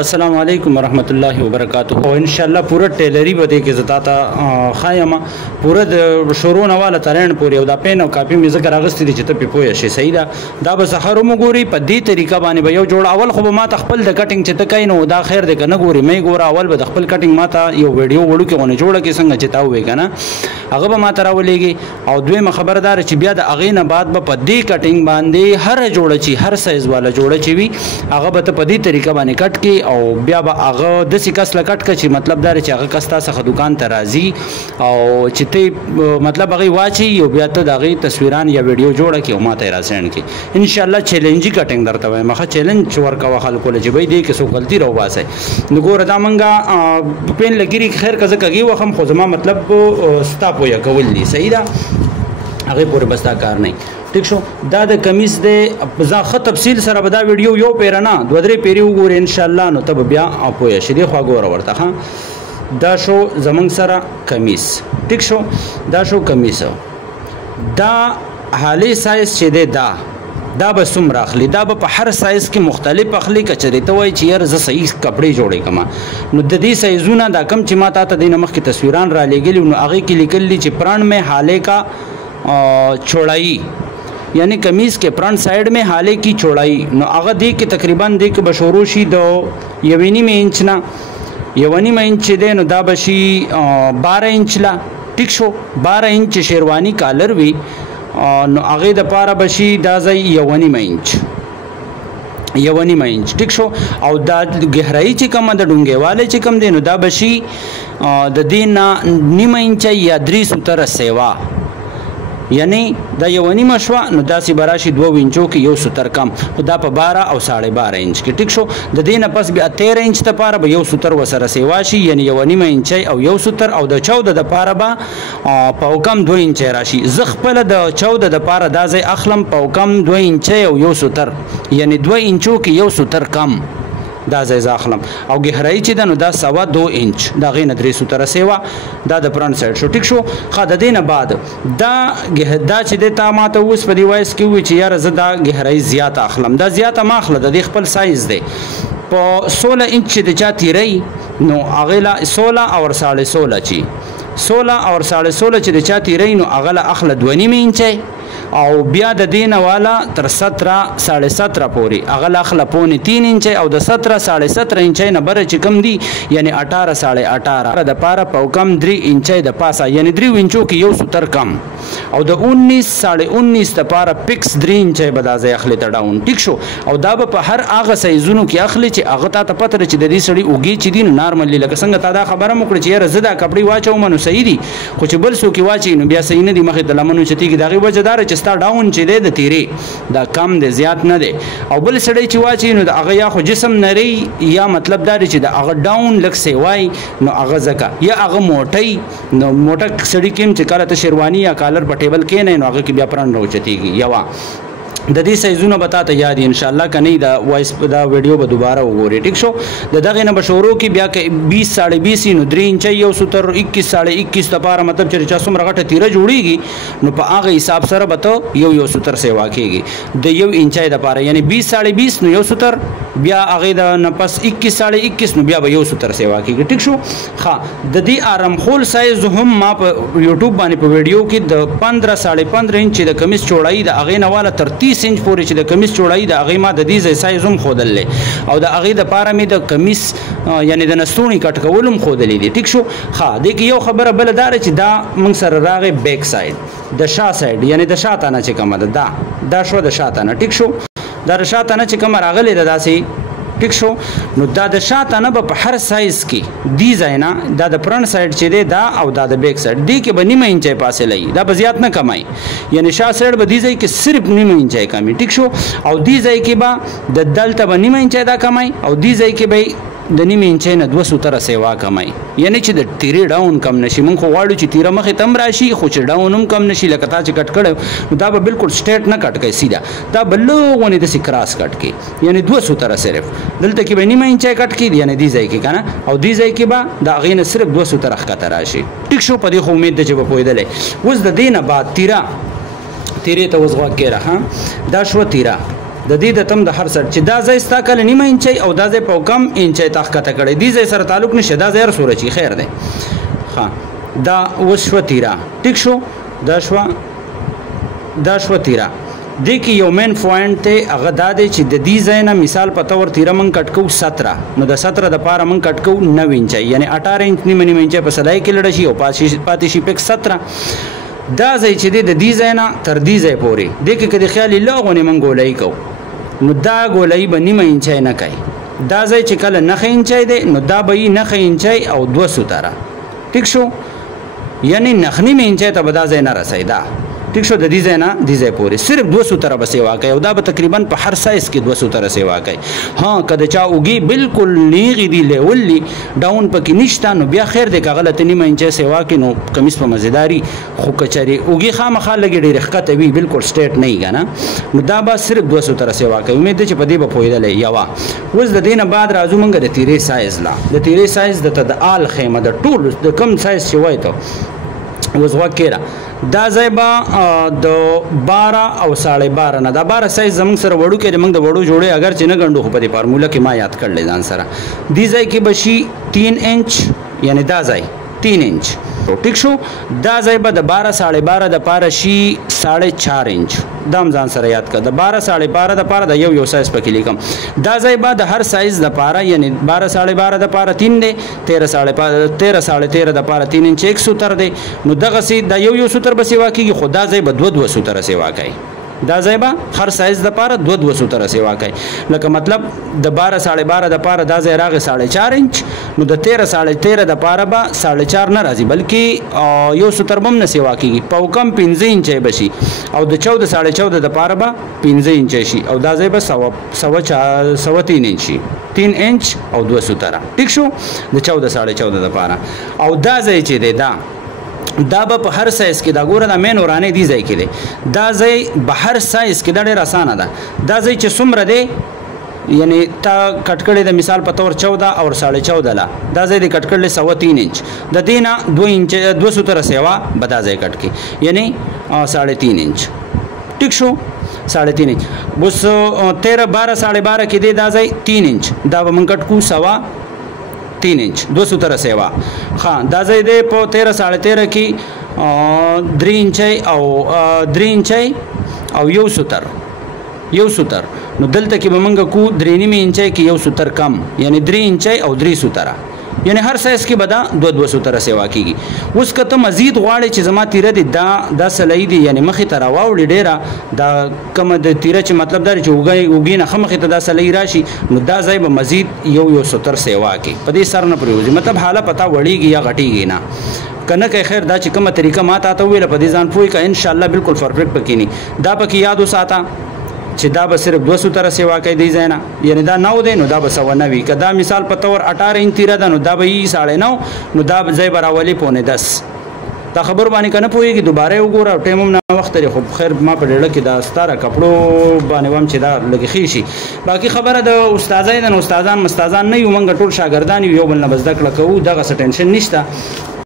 السلام علیکم ورحمۃ اللہ وبرکاتہ. او ان شاء الله پورا ټیلری به دې کې زتا ته خایمه پورا د شروع نه والا ترین پورې او دا پین او کاپی مې ذکر اغستې دي چې ته په پوهه شې. صحیح ده. دا به سحر مو ګوري په دې طریقه باندې به یو جوړ اول خو به ما خپل د کټینګ چې ته کین او دا خیر دې کنه ګوري مې ګور اول به خپل کټینګ ما ته یو ویډیو وړو کې ونه جوړه کې څنګه چې تا وې کنه هغه به ما ته راولېږي. او دویمه خبردار چې بیا د اغې نه بعد به په دې کټینګ باندې هر جوړه چی هر سایز والا جوړه چی وي هغه به ته په دې طریقه باندې کټ کې او بیا به هغه د سکس لکټ کا چې مطلب دا چې هغه کستا څخه دکان ته راځي او چې ته مطلب هغه واچي یو بیا ته دغه تصویران یا ویډیو جوړه کې او ماته را سند کې ان شاء الله چیلنجي کټینګ درته وایم. مخه چیلنج ورکا خلکو له جبې دی کې سو غلطي راو باسه نو ګور دا منګه پین لګيري خیر کزه کږي وخم خو زما مطلب ستا پویا کول دي. صحیح ده. هغه پورې بستا کار نه ٹھیک شو. دا د کمیس د زاخه تفصیل سره به دا ویډیو یو پیر نه دوه درې پیری وګورئ ان شاء الله نو تب بیا پوهه شې. دی خو ګوره ورته ها دا شو زمنګ سره کمیس. ٹھیک شو. دا شو کمیس دا حالي سایز چې دی دا به سم راخلی دا به په هر سایز کې مختلف اخلي کچري ته وای چې یار ز صحیح کپڑے جوړې کما نو د دې سایزونه دا کم چې ما ته د مخ کې تصویران را لګلی نو هغه کې لیکلی چې پران میں حالے کا چوڑائی یعنی کمیز کے فرنٹ سائڈ میں حالے کی چوڑائی نو هغه دی کې تقریبا دی کې بشوروشي د یوینی میں انچ نا یوانی میں انچ دی نو دا بشي 12 انچ لا. ٹھیک شو. 12 انچ شیروانی کالر وی نو هغه د پاره بشي دا ځای یوانی میں انچ یوانی میں انچ. ٹھیک شو. او دا گہرائی چې کوم د ډونګېواله چې کوم دی نو دا بشي د دینه نیمه انچ یا 3 ستر سیوا یعنی دا یوانی مشوا نو داسې براشي 2 انچو کې یو ستر کم دا په 12 او 12.5 انچ کې. ټیک شو. د دینه پس بیا 13 انچ ته پاره به یو ستر وسره سیواشي یعنی یوانی مې انچ او یو ستر او د 14 د پاره به په کم 2 انچ راشي. زه خپل د 14 د پاره دا ځای اخلم په کم 2 انچ او یو ستر یعنی 2 انچو کې یو ستر کم دا ځای اخلم او گہرائی چې دا نو دا 2.5 انچ دا غینه 3 ستر سیوا دا د فرنٹ سایډ شو. ټیک شو. خا د دینه بعد دا چې د تا ماته اوس په دی وایس کې وی چې یار زه دا گہرائی زیات اخلم دا زیات ما اخله د خپل سایز دی په 16 انچ د چا تیری نو اغلا 16 او 16.5 چی 16 او 16.5 چې د چا تیری نو اغلا اخله 2.5 انچ او بیا د دینه والا تر 17.5 پورې اغل اخله پونه 3 انچ او د 17.5 انچ نه بر چې کم دی یعنی 18.5 د پاره په کم 3 انچ د پاسه یعنی 3 انچو کې یو ستر کم او د 19.19 د پاره پکس 3 انچ به د ځای اخلي ته ډاون. ټیک شو. او دا به په هر هغه سایزونو کې اخلي چې هغه ته پته چې د دې سړي اوږي چې دین نارملی لکه څنګه تا دا خبره مو کړې چې یاره زدا کپڑے واچو منو صحیح دي خو چې بل څوک واچي نو بیا صحیح نه دي مخې د لمنو چتی کې دغه وجدار چې ستا ډاون چې دی د تیری دا کم دی زیات نه دی او بل سړی چې واچي نو د هغه یا خو جسم نری یا مطلب دا چې د هغه ډاون لک سیوای نو هغه زکه یا هغه موټی نو موټک سړی کیم چې کله ته شیروانی یا کالر په ټیبل کې نه نو هغه کې بیا پران راوچتیږي یوا د دې سایزونه بتا ته یاد ان شاء الله کني دا وایس دا ویډیو به دوباره وګورئ. ټیک شو. د دغه نه بشورو کې بیا کې 20.20 نو 3 انچ یو ستر 21.21 لپاره مطلب چې چا څومره غټه تیره جوړیږي نو په هغه حساب سره به یو ستر سیوا کېږي د 1 انچ لپاره یعنی 20.20 نو یو ستر بیا هغه د نه پس 21.21 نو بیا به یو ستر سیوا کېږي. ټیک شو. ها د دې آرام خول سایز هم ما په یوټیوب باندې په ویډیو کې د 15.5 انچ د کمیس چوړای د هغه نه والا تر 30 انچ پورې چې د کمیس چوړای د هغه ما د دې سایز هم خودلې او د هغه د پاره می د کمیس یعنی د نستونی کټ کولم خودلې دي. ټیک شو. ها د یو خبره بل دار چې دا موږ سره راغې بیک سایډ د شا سایډ یعنی د شاته نه چې کومه دا شو د شاته نه. ټیک شو. دا شاته نه چې کومه راغلی د داسې. ټیک شو. نو دا د شاته نه په هر سایز کې دی زینا دا د فرنٹ سایډ چې دی دا او دا د بیک سایډ دی کې به نیمه انچ پاسه لای دا به زیات نه کمای یعنی شا سایډ به دی ځای کې صرف نیمه انچ کمی. ټیک شو. او دی ځای کې به د دلته به نیمه انچ دا کمای او دی ځای کې به د نیمه انچ نه 2 ستر سیوا کمای یعنی چې د تیری ډاون کم نشي. مونږ خو واړو چې تیره مخه تم راشي خو چې ډاون هم کم نشي لکه تا چې کټ کړو دا به بالکل سټریټ نه کټ کوي سیده دا بلوغونه د سکراس کټ کوي یعنی 2 ستر صرف دلته کې به نیمه انچ کټ کوي یعنی دی ځای کې کنه او دی ځای کې به دا غینه صرف 2 ستر ښکته راشي. ټیک شو. په دې خو امید ده چې به پوهیدلې اوس د دینه بعد تیره ته وزغه کېره ها دا شو تیره د دې د تم د هر سر چې دا ځای ستا کله نیمه انچي او دا ځای په کم انچي تخکته کړي دې ځای سره تعلق نشته دا ځای سره چی خیر دی ها دا وشو تیرا ټیک شو دا شو تیرا دې کې یو مین پوینټ ته هغه دا دی چې د دې ځای نه مثال په تور تیرا من کټ کو 17 نو د 17 د پاره من کټ کو 9 انچي یعنی 18 انچ نیمه انچي په سلای کې لړ شي او پاتې شي پک 17 دا ځای چې د دې ځای نه تر دې ځای پورې د کې کدي خیالي لغونه من ګولای کو نو دا ګولای به نیمه انچي نه کوي دا ځای چې کله نه انچي دی نو دا به نه انچي او 200 ټیک شو یعنی نخنی مې انچي ته به دا ځای نه رسیدا ٹھیک شو د دې ځای نه دې ځای پورې صرف 200 به سیوا کوي او دا به تقریبا په هر سایز کې 200 سیوا کوي ها کله چا اوږي بالکل نیغي دی لیولي ډاون پکې نشته نو بیا خیر دی که غلط نیمه انچه سیوا کوي نو کمیس په مزیداری خو کچري اوږي خامخا لګي ډېر ښکته وي بالکل سټیټ نه یې کنه نو دا به صرف 200 سیوا کوي امید ده چې په دې به پوهېدلی یوا اوس د دې نه بعد راځو موږ د تیرې سایز لا د تیرې سایز د آل خیمه د ټول د کم سایز چې وایي ته اوس وکړه دا ځای به د 12 او 12.5 نه دا 12 سایز زموږ سره وړو کې موږ د وړو جوړې اگر چې نه ګڼو خو په دې فارموله کې ما یاد کړل ځان سره دې ځای کې به شي 3 انچ یعنی دا ځای 3 انچ ټیک شو دا ځای به د 12.5 د پاره شي 4.5 انچ دام ځان سره یاد کړه د 12.5 د پاره د یو سایز پکې لیکم دا ځای به د هر سایز د پاره یعنی 12.5 د پاره 3 دی 13.5 د پاره 3 انچ 170 دی نو دغه سي د یو سوتر به سیوا کیږي خو دا ځای به 200 سیوا کوي دا ځای به هر سایز د پاره 200 سیوا کوي لکه مطلب د 12.5 د پاره دا ځای راغی 4.5 انچ نو د 13.5 د پاره به 4.5 نه راځي بلکې یو سوتر بم نه سیوا کیږي په کم 15 انچ بشي او د 14.5 د پاره به 15 انچ شي او دا ځای به 3 انچ شي 3 انچ او 200 ټیک شو د 14.5 د پاره او دا ځای چې دی دا به په هر سایز کې دا ګوره دا مین ورانه دی ځای کې دی دا ځای به هر سایز کې دا ډېر اسانه ده دا ځای چې څومره دی یعنی تا کټ کړی د مثال په تور 14 او 14.5 لا دا ځای د کټ کړل 3 انچ د دینه 2 انچ 200 سیوا به دا ځای کټ کې یعنی 3.5 انچ ټیک شو 3.5 انچ بس 12.5 کې دی دا ځای 3 انچ دا به من کټ کو 3 انچ 200 سیوا ها دا ځای دی په 13.5 کې 3 انچ او 3 انچ او یو سوتر نو دلته کې به موږ کو 3.5 انچ کې یو سوتر کم یعنی 3 انچ او 3 سوتر یعنی هر سایز کې به دا 200 سیوا کیږي اوس که ته مزید غواړې چې زما تیره دی دا سلای دی یعنی مخې ته راواوړي ډېره دا کومه د تیره چې مطلب دا چې اوږې نه ښه مخې ته دا سلای راشي نو دا ځای به مزید یو سوتر سیوا کوي په دې سر نه پرېوځي مطلب حاله پتا وړېږي یا غټېږي نه کنه که خیر دا چې کومه طریقه ما ته ویله په دې ځان پوه که انشاءالله بالکل پرفیکټ پکې نه دا پکې یاد وساته چې دا به صرف 200 سیوا کوي دی ځای نه یعنی دا 9 دی نو دا به 9.9 که دا مثال په تور 18 انچ تیره ده نو دا به 9.5 نو دا ځای به راولي 9.10 دا خبر باندې کنه پوهیږي دوباره وګوره ټایم هم نه وخت لري خو خیر ما په ډېر کې دا ستاره کپړو باندې وم چې دا لګي خېشي باقي خبره د استادای د استادان مستادان نه یو منګ ټول شاګردان یو بل نه بس دکړه کوو دغه ټینشن نشته